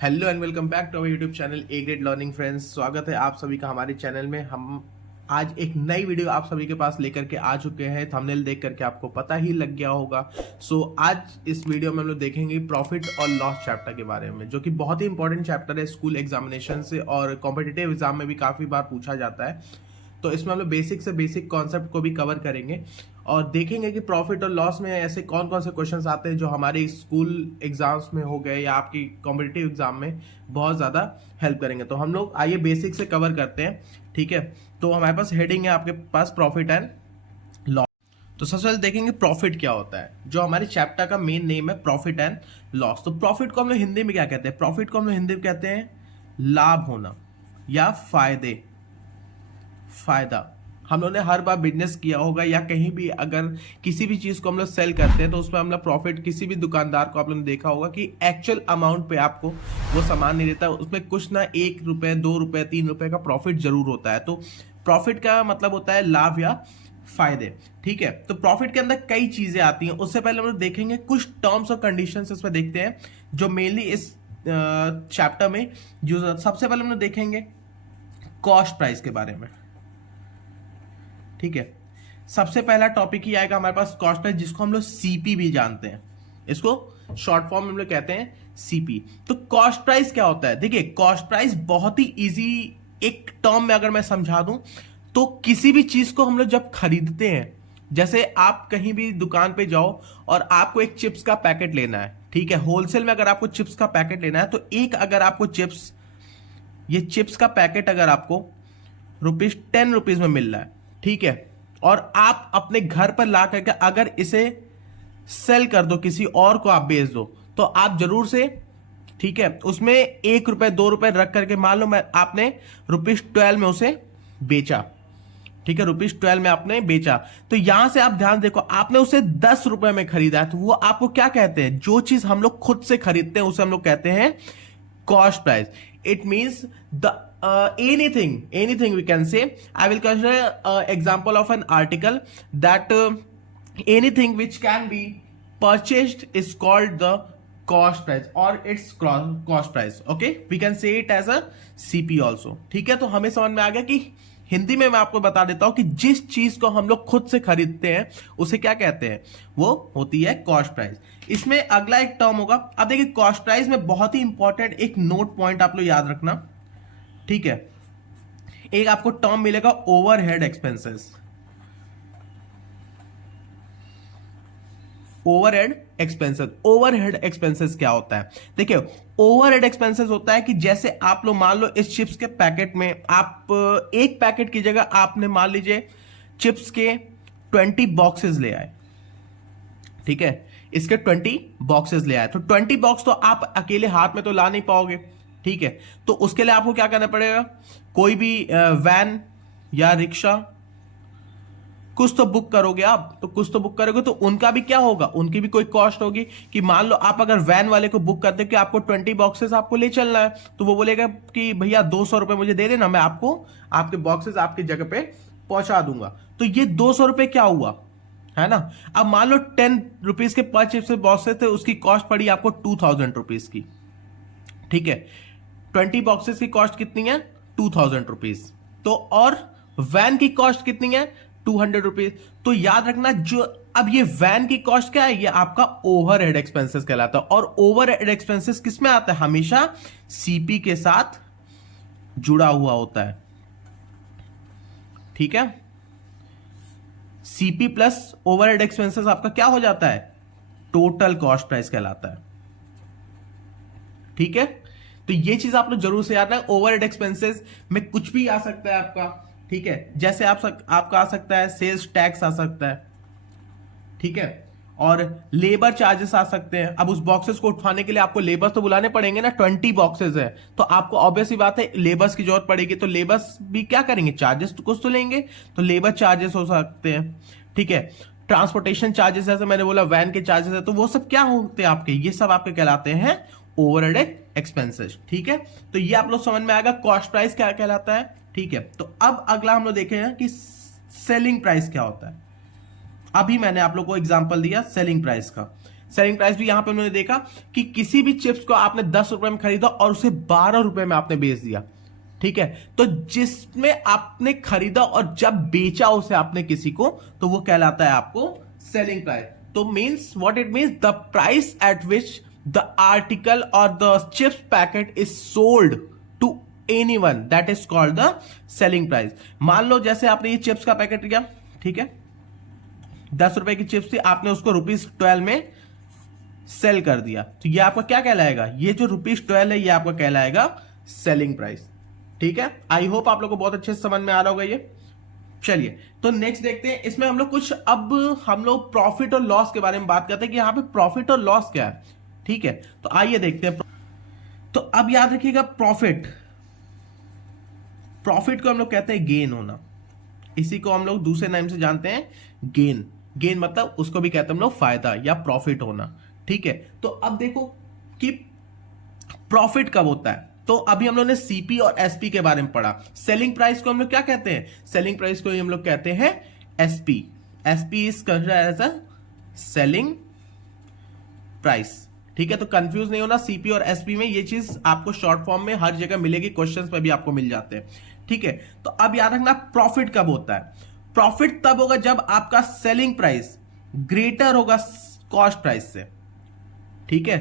Hello and welcome back to our YouTube channel A grade learning friends. स्वागत है आप सभी का हमारे चैनल में। हम आज एक नई वीडियो आप सभी के पास लेकर के आ चुके हैं। थंबनेल देख करके आपको पता ही लग गया होगा। आज इस वीडियो में हम लोग देखेंगे प्रॉफिट और लॉस चैप्टर के बारे में, जो कि बहुत ही इंपॉर्टेंट चैप्टर है स्कूल एग्जामिनेशन से और कॉम्पिटिटिव एग्जाम में भी काफ़ी बार पूछा जाता है। तो इसमें हम लोग बेसिक से बेसिक कॉन्सेप्ट को भी कवर करेंगे और देखेंगे कि प्रॉफिट और लॉस में ऐसे कौन कौन से क्वेश्चंस आते हैं जो हमारे स्कूल एग्जाम्स में हो गए या आपकी कॉम्पिटिटिव एग्जाम में बहुत ज़्यादा हेल्प करेंगे। तो हम लोग आइए बेसिक से कवर करते हैं, ठीक है। तो हमारे पास हेडिंग है आपके पास प्रॉफिट एंड लॉस। तो सबसे पहले देखेंगे प्रॉफिट क्या होता है, जो हमारे चैप्टर का मेन नेम है प्रॉफिट एंड लॉस। तो प्रॉफिट को हम लोग हिंदी में क्या कहते हैं? प्रॉफिट को हम लोग हिंदी में कहते हैं लाभ होना या फायदा। हम लोगों ने हर बार बिजनेस किया होगा या कहीं भी अगर किसी भी चीज को हम लोग सेल करते हैं तो उसमें हम लोग प्रॉफिट, किसी भी दुकानदार को आप लोगों ने देखा होगा कि एक्चुअल अमाउंट पे आपको वो सामान नहीं देता, उसमें कुछ ना 1 रुपए 2 रुपए 3 रुपए का प्रॉफिट जरूर होता है। तो प्रॉफिट का मतलब होता है लाभ या फायदे, ठीक है। तो प्रॉफिट के अंदर कई चीजें आती हैं। उससे पहले हम लोग देखेंगे कुछ टर्म्स और कंडीशंस इसमें देखते हैं जो मेनली इस चैप्टर में जो सबसे पहले हम लोग देखेंगे कॉस्ट प्राइस के बारे में, ठीक है। सबसे पहला टॉपिक ही आएगा हमारे पास कॉस्ट प्राइस, जिसको हम लोग सीपी भी जानते हैं। इसको शॉर्ट फॉर्म में हम लोग कहते हैं सीपी। तो कॉस्ट प्राइस क्या होता है? देखिए, कॉस्ट प्राइस बहुत ही इजी एक टर्म में अगर मैं समझा दूं तो किसी भी चीज को हम लोग जब खरीदते हैं, जैसे आप कहीं भी दुकान पे जाओ और आपको एक चिप्स का पैकेट लेना है, ठीक है। होलसेल में अगर आपको चिप्स का पैकेट लेना है तो एक अगर आपको ये चिप्स का पैकेट अगर आपको ₹10 में मिल रहा है, ठीक है, और आप अपने घर पर ला करके अगर इसे सेल कर दो, किसी और को आप बेच दो, तो आप जरूर से, ठीक है, उसमें 1 रुपए 2 रुपए रख करके मान लो आपने ₹12 में उसे बेचा, ठीक है, ₹12 में आपने बेचा। तो यहां से आप ध्यान देखो, आपने उसे 10 रुपए में खरीदा है, तो वो आपको क्या कहते हैं? जो चीज हम लोग खुद से खरीदते हैं उसे हम लोग कहते हैं cost price. It means the anything we can say. I will consider example of an article that anything which can be purchased is called the cost price or its cost price. Okay, we can say it as a CP also. ठीक है, तो हमें समझ में आ गया कि हिंदी में मैं आपको बता देता हूं कि जिस चीज को हम लोग खुद से खरीदते हैं उसे क्या कहते हैं? वो होती है कॉस्ट प्राइस। इसमें अगला एक टर्म होगा। अब देखिए, कॉस्ट प्राइस में बहुत ही इंपॉर्टेंट एक नोट पॉइंट आप लोग याद रखना, ठीक है। एक आपको टर्म मिलेगा ओवरहेड एक्सपेंसेस। ओवरहेड एक्सपेंसेस क्या होता है? देखिए, ओवरहेड एक्सपेंसेस होता है कि जैसे आप लोग मान लो इस चिप्स के पैकेट में आप एक पैकेट की जगह आपने मान लीजिए चिप्स के 20 बॉक्सेस ले आए, ठीक है, इसके 20 बॉक्सेस ले आए। तो 20 बॉक्स तो आप अकेले हाथ में तो ला नहीं पाओगे, ठीक है। तो उसके लिए आपको क्या करना पड़ेगा? कोई भी वैन या रिक्शा कुछ तो बुक करोगे आप, तो कुछ तो बुक करोगे, तो उनका भी क्या होगा? उनकी भी कोई कॉस्ट होगी कि मान लो आप अगर वैन वाले को बुक करते कि आपको 20 बॉक्सेस आपको ले चलना है, तो वो बोलेगा कि भैया 200 रुपए मुझे दे देना, मैं आपको आपके बॉक्सेस आपकी जगह पे पहुंचा दूंगा। तो ये 200 रुपए क्या हुआ, है ना। अब मान लो 10 रुपीज के पर चिप्स बॉक्सेस थे, उसकी कॉस्ट पड़ी आपको 2000 रुपीज की, ठीक है। 20 बॉक्सेस की कॉस्ट कितनी है? 2000 रुपीज। तो और वैन की कॉस्ट कितनी है? 200 रुपीज। तो याद रखना, जो अब ये वैन की कॉस्ट क्या है? ये आपका ओवरहेड एक्सपेंसेस कहलाता है। और ओवरहेड एक्सपेंसेस किस में आता है? हमेशा सीपी के साथ जुड़ा हुआ होता है, ठीक है। सीपी प्लस ओवरहेड एक्सपेंसेस आपका क्या हो जाता है? टोटल कॉस्ट प्राइस कहलाता है, ठीक है। तो ये चीज आप लोग जरूर से याद रखें। ओवरहेड एक्सपेंसेस में कुछ भी आ सकता है आपका, ठीक है। जैसे आपका आ सकता है सेल्स टैक्स आ सकता है, ठीक है, और लेबर चार्जेस आ सकते हैं। अब उस बॉक्सेस को उठाने के लिए आपको लेबर तो बुलाने पड़ेंगे ना। 20 बॉक्सेस है तो आपको ऑब्वियसली बात है लेबर्स की जरूरत पड़ेगी, तो लेबर्स भी क्या करेंगे? चार्जेस तो कुछ तो लेंगे, तो लेबर चार्जेस हो सकते हैं, ठीक है। ट्रांसपोर्टेशन चार्जेस, जैसे मैंने बोला वैन के चार्जेस है, तो वो सब क्या होते हैं आपके? ये सब आपके कहलाते हैं ओवरहेड एक्सपेंसेस, ठीक है। तो ये आप लोग समझ में आएगा कॉस्ट प्राइस क्या कहलाता है, ठीक है। तो अब अगला हम लोग देखेंगे कि सेलिंग प्राइस क्या होता है। अभी मैंने आप लोग को एग्जांपल दिया सेलिंग प्राइस का। सेलिंग प्राइस भी यहां पे उन्होंने देखा कि किसी भी चिप्स को आपने 10 रुपए में खरीदा और उसे 12 रुपए में आपने बेच दिया, ठीक है, तो जिसमें आपने खरीदा और जब बेचा उसे आपने किसी को, तो वो कहलाता है आपको सेलिंग प्राइस। तो means what it means, the price at which the article और the chips packet is sold to anyone, that is called the selling price. मान लो जैसे आपने ये चिप्स का पैकेट लिया, ठीक है, 10 रुपए की चिप्स थी, आपने उसको ₹12 में सेल कर दिया, तो ये आपका क्या कहलाएगा, ये जो ₹12 है ये आपका कहलाएगा सेलिंग प्राइस, ठीक है। आई होप आप लोग को बहुत अच्छे से समझ में आ रहा होगा ये। चलिए तो नेक्स्ट देखते हैं, इसमें हम लोग कुछ, अब हम लोग प्रॉफिट और लॉस के बारे में बात करते हैं कि यहां पे प्रॉफिट और लॉस क्या है, ठीक है। तो आइए देखते हैं। तो अब याद रखिएगा, प्रॉफिट को हम लोग कहते हैं गेन होना, इसी को हम लोग दूसरे नाम से जानते हैं गेन। गेन मतलब उसको भी कहते हैं हम लोग फायदा या प्रॉफिट होना, ठीक है। तो अब देखो कि प्रॉफिट कब होता है, तो अभी हम लोग ने सीपी और एसपी के बारे में पढ़ा। सेलिंग प्राइस को हम लोग क्या कहते हैं, सेलिंग प्राइस को हम लोग कहते हैं SP. SP is considered as a selling price, ठीक है। तो कंफ्यूज नहीं होना, सीपी और एसपी में ये चीज आपको शॉर्ट फॉर्म में हर जगह मिलेगी, क्वेश्चंस में भी आपको मिल जाते हैं, ठीक है। तो अब याद रखना प्रॉफिट कब होता है, प्रॉफिट तब होगा जब आपका सेलिंग प्राइस ग्रेटर होगा कॉस्ट प्राइस से, ठीक है।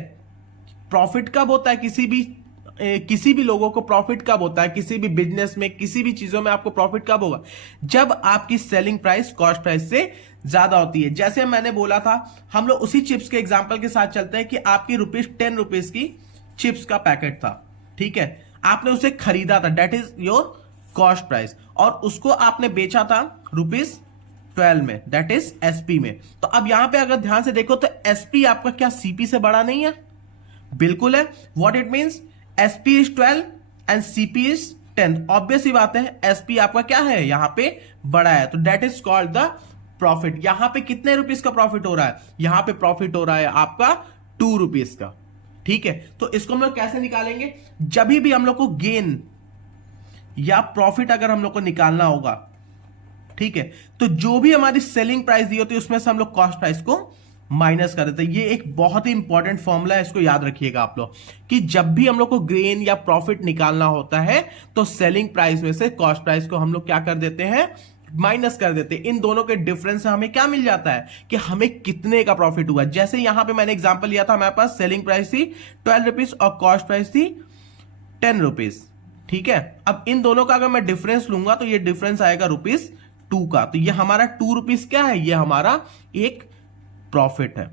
प्रॉफिट कब होता है, किसी भी लोगों को प्रॉफिट कब होता है, किसी भी बिजनेस में, किसी भी चीजों में आपको प्रॉफिट कब होगा, जब आपकी सेलिंग प्राइस कॉस्ट प्राइस से ज्यादा होती है। जैसे मैंने बोला था, हम लोग उसी चिप्स के एग्जांपल के साथ चलते हैं कि आपकी ₹10 की चिप्स का पैकेट था, ठीक है, आपने उसे खरीदा था, that is your cost price, और उसको आपने बेचा था ₹12 में, दैट इज एसपी में। तो अब यहां पे अगर ध्यान से देखो तो एसपी आपका क्या सीपी से बड़ा नहीं है, बिल्कुल है। What it means, SP is 12 and CP is 10, obvious ही बात है, एसपी आपका क्या है यहां पे बड़ा है, तो that is called the profit. यहां पे कितने रुपीस का प्रॉफिट हो रहा है, यहां पे प्रॉफिट हो रहा है आपका ₹2 का, ठीक है। तो इसको हम लोग कैसे निकालेंगे, जब भी हम लोग को गेन या प्रॉफिट अगर हम लोग को निकालना होगा, ठीक है, तो जो भी हमारी सेलिंग प्राइस दी होती है उसमें से हम लोग कॉस्ट प्राइस को माइनस कर देते हैं। ये एक बहुत ही इंपॉर्टेंट फॉर्मूला है, इसको याद रखिएगा आप लोग, कि जब भी हम लोग को गेन या प्रॉफिट निकालना होता है तो सेलिंग प्राइस में से कॉस्ट प्राइस को हम लोग क्या कर देते हैं, माइनस कर देते हैं। इन दोनों के डिफरेंस से हमें क्या मिल जाता है कि हमें कितने का प्रॉफिट हुआ। जैसे यहां पे मैंने एग्जांपल लिया था, हमारे पास सेलिंग प्राइस थी ₹12 और कॉस्ट प्राइस थी ₹10, ठीक है। अब इन दोनों का अगर मैं डिफरेंस लूंगा तो ये डिफरेंस आएगा ₹2 का, तो ये हमारा ₹2 क्या है, ये हमारा एक प्रॉफिट है,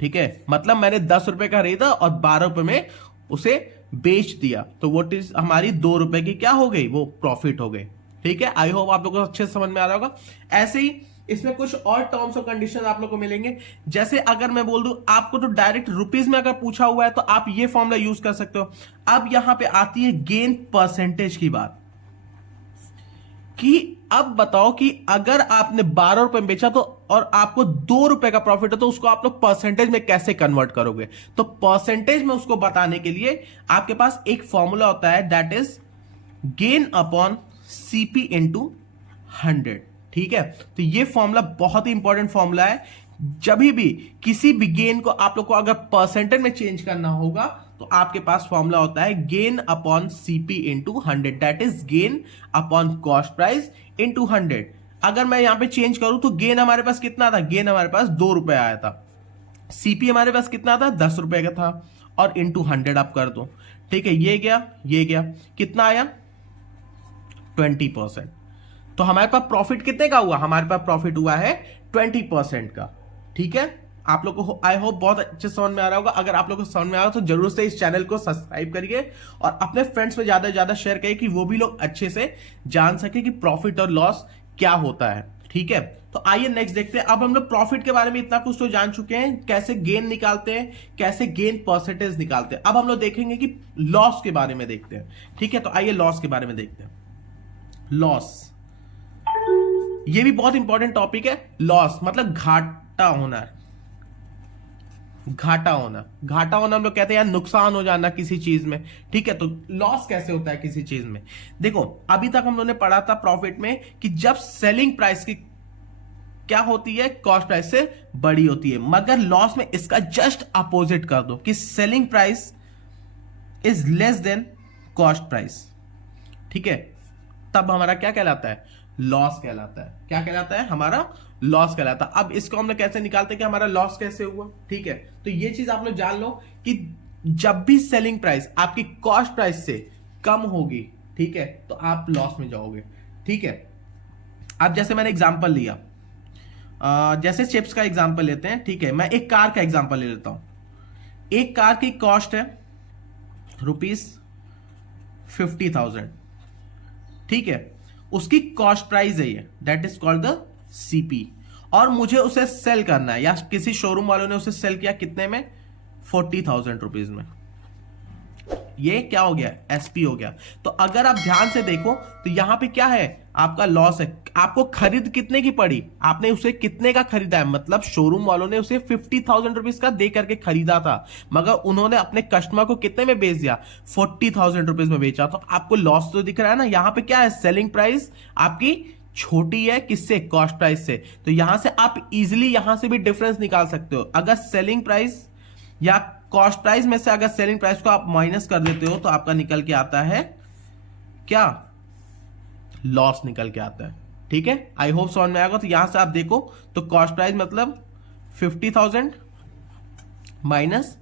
ठीक है। मतलब मैंने ₹10 का खरीदा और ₹12 में उसे बेच दिया, तो वो चीज हमारी ₹2 की क्या हो गई, वो प्रॉफिट हो गई, ठीक है। आई होप आप लोगों को अच्छे से समझ में आ रहा होगा। ऐसे ही इसमें कुछ और टर्म्स और कंडीशन आप लोग को मिलेंगे। जैसे अगर मैं बोल दूं आपको, तो डायरेक्ट रुपीज में अगर पूछा हुआ है तो आप ये फॉर्मूला यूज कर सकते हो। अब यहां पे आती है गेन परसेंटेज की बात, कि अब बताओ कि अगर आपने ₹12 में बेचा तो और आपको ₹2 का प्रॉफिट है, तो उसको आप लोग परसेंटेज में कैसे कन्वर्ट करोगे। तो परसेंटेज में उसको बताने के लिए आपके पास एक फॉर्मूला होता है, that is gain upon CP into 100, ठीक है। तो ये फॉर्मूला बहुत ही इंपॉर्टेंट फॉर्मूला है। जब भी किसी भी गेन को आप लोग को अगर परसेंटेज में चेंज करना होगा तो आपके पास फॉर्मूला होता है gain upon CP into 100, that is gain upon cost price into 100। अगर मैं यहां पे चेंज करूं तो गेन हमारे पास कितना था, गेन हमारे पास ₹2 आया था, सीपी हमारे पास कितना था, ₹10 का था, और इंटू 100 आप कर दो, ठीक है। ये गया, कितना आया, 20%। तो हमारे पास प्रॉफिट कितने का हुआ, हमारे पास प्रॉफिट हुआ है 20% का, ठीक है। आप लोग को आई होप बहुत अच्छे समझ में आ रहा होगा। अगर आप लोग को समझ में आ रहा हो तो जरूर से इस चैनल को सब्सक्राइब करिए और अपने फ्रेंड्स में ज्यादा से ज्यादा शेयर करिए कि वो भी लोग अच्छे से जान सके कि प्रॉफिट और लॉस क्या होता है, ठीक है। तो आइए नेक्स्ट देखते हैं। अब हम लोग प्रॉफिट के बारे में इतना कुछ तो जान चुके हैं, कैसे गेन निकालते हैं, कैसे गेन परसेंटेज निकालते हैं। अब हम लोग देखेंगे कि लॉस के बारे में देखते हैं, ठीक है। तो आइए लॉस के बारे में देखते हैं। लॉस, ये भी बहुत इंपॉर्टेंट टॉपिक है। लॉस मतलब घाटा होना, घाटा होना हम लोग कहते हैं यार नुकसान हो जाना किसी चीज में, ठीक है। तो लॉस कैसे होता है किसी चीज में, देखो अभी तक हम लोगों ने पढ़ा था प्रॉफिट में कि जब सेलिंग प्राइस की क्या होती है, कॉस्ट प्राइस से बड़ी होती है। मगर लॉस में इसका जस्ट अपोजिट कर दो कि selling price is less than cost price, ठीक है, तब हमारा क्या कहलाता है, लॉस कहलाता है। क्या कहलाता है, हमारा लॉस कहलाता है। अब इसको हम लोग कैसे निकालते हैं कि हमारा लॉस कैसे हुआ, ठीक है। तो ये चीज आप लोग जान लो कि जब भी सेलिंग प्राइस आपकी कॉस्ट प्राइस से कम होगी, ठीक है, तो आप लॉस में जाओगे, ठीक है। अब जैसे मैंने एग्जांपल लिया, जैसे चिप्स का एग्जांपल लेते हैं, ठीक है। मैं एक कार का एग्जांपल ले लेता हूं। एक कार की कॉस्ट है ₹50,000, ठीक है। उसकी कॉस्ट प्राइस है ये, that is called the CP, और मुझे उसे सेल करना है, या किसी शोरूम वालों ने उसे सेल किया कितने में, ₹40,000 में। ये क्या हो गया, एसपी हो गया। तो अगर आप ध्यान से देखो तो यहां पे क्या है, आपका लॉस है। आपको खरीद कितने की पड़ी, आपने उसे कितने का खरीदा है, मतलब शोरूम वालों ने उसे ₹50,000 का दे करके खरीदा था, मगर उन्होंने अपने कस्टमर को कितने में बेच दिया, ₹40,000 में बेचा। तो आपको लॉस तो दिख रहा है ना। यहां पे क्या है, सेलिंग प्राइस आपकी छोटी है, किससे, कॉस्ट प्राइस से। तो यहां से आप इजिली यहां से भी डिफरेंस निकाल सकते हो। अगर सेलिंग प्राइस या कॉस्ट प्राइस में से अगर सेलिंग प्राइस को आप माइनस कर देते हो तो आपका निकल के आता है क्या, लॉस निकल के आता है, ठीक है। आई होप समझ में आएगा। तो यहां से आप देखो तो कॉस्ट प्राइस मतलब 50,000 माइनस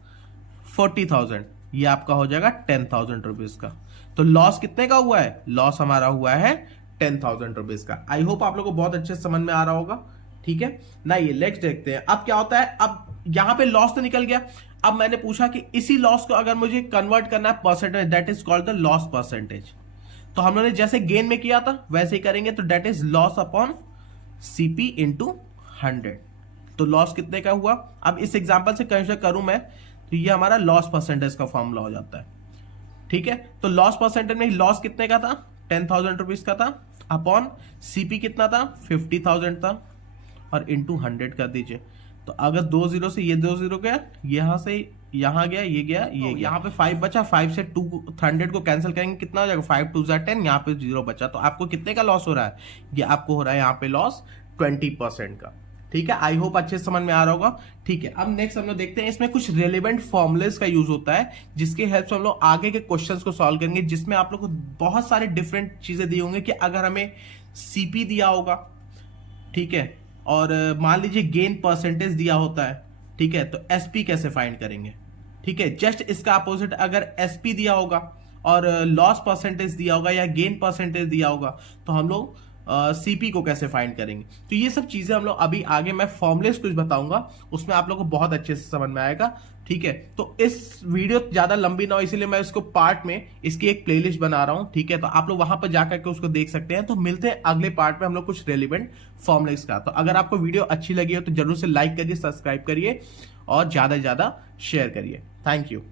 40,000, ये आपका हो जाएगा ₹10,000 का। तो लॉस कितने का हुआ है, लॉस हमारा हुआ है ₹10,000 का। आई होप आप लोगों को बहुत अच्छे से समझ में आ रहा होगा, ठीक है ना। ये नेक्स्ट देखते हैं। अब क्या होता है, अब यहां पे लॉस तो निकल गया। अब मैंने पूछा कि इसी लॉस को अगर मुझे कन्वर्ट करना है percentage, that is called the loss percentage. तो हम लोगों ने जैसे गेन में किया था वैसे ही करेंगे। तो that is loss upon CP into 100। तो लॉस कितने का हुआ, अब इस एग्जांपल से कंसिडर करूं मैं, तो ये हमारा लॉस परसेंटेज का फॉर्मूला हो जाता है, ठीक है। तो लॉस परसेंटेज में लॉस कितने का था, ₹10,000 का था, अपॉन सीपी कितना था, 50,000 था, और इंटू 100 कर दीजिए। तो अगर 2 जीरो से ये 2 जीरो गया, यहां से यहां गया, ये गया, ये यहाँ पे 5 बचा, 5 से 200 को कैंसिल करेंगे, कितना हो जाएगा, 5 2 10, यहाँ पे 0 बचा। तो आपको कितने का लॉस हो रहा है, ये आपको हो रहा है यहाँ पे लॉस 20% का, ठीक है। आई होप अच्छे से समझ में आ रहा होगा, ठीक है। अब नेक्स्ट हम लोग देखते हैं, इसमें कुछ रेलिवेंट फॉर्मुलेस का यूज होता है, जिसके हेल्प से हम लोग आगे के क्वेश्चंस को सॉल्व करेंगे, जिसमें आप लोग को बहुत सारे डिफरेंट चीजें दी होंगी कि अगर हमें सीपी दिया होगा, ठीक है, और मान लीजिए गेन परसेंटेज दिया होता है, ठीक है, तो एसपी कैसे फाइंड करेंगे, ठीक है। जस्ट इसका अपोजिट, अगर एसपी दिया होगा और लॉस परसेंटेज दिया होगा या गेन परसेंटेज दिया होगा, तो हम लोग सीपी को कैसे फाइंड करेंगे। तो ये सब चीजें हम लोग अभी आगे मैं फॉर्मुलेस कुछ बताऊंगा, उसमें आप लोग को बहुत अच्छे से समझ में आएगा, ठीक है। तो इस वीडियो ज्यादा लंबी ना हो, इसीलिए मैं इसको पार्ट में इसकी एक प्लेलिस्ट बना रहा हूं, ठीक है। तो आप लोग वहां पर जाकर के उसको देख सकते हैं। तो मिलते हैं अगले पार्ट में हम लोग कुछ रेलिवेंट फॉर्मुलेस का। तो अगर आपको वीडियो अच्छी लगी हो तो जरूर से लाइक करिए, सब्सक्राइब करिए और ज्यादा से ज्यादा शेयर करिए। Thank you.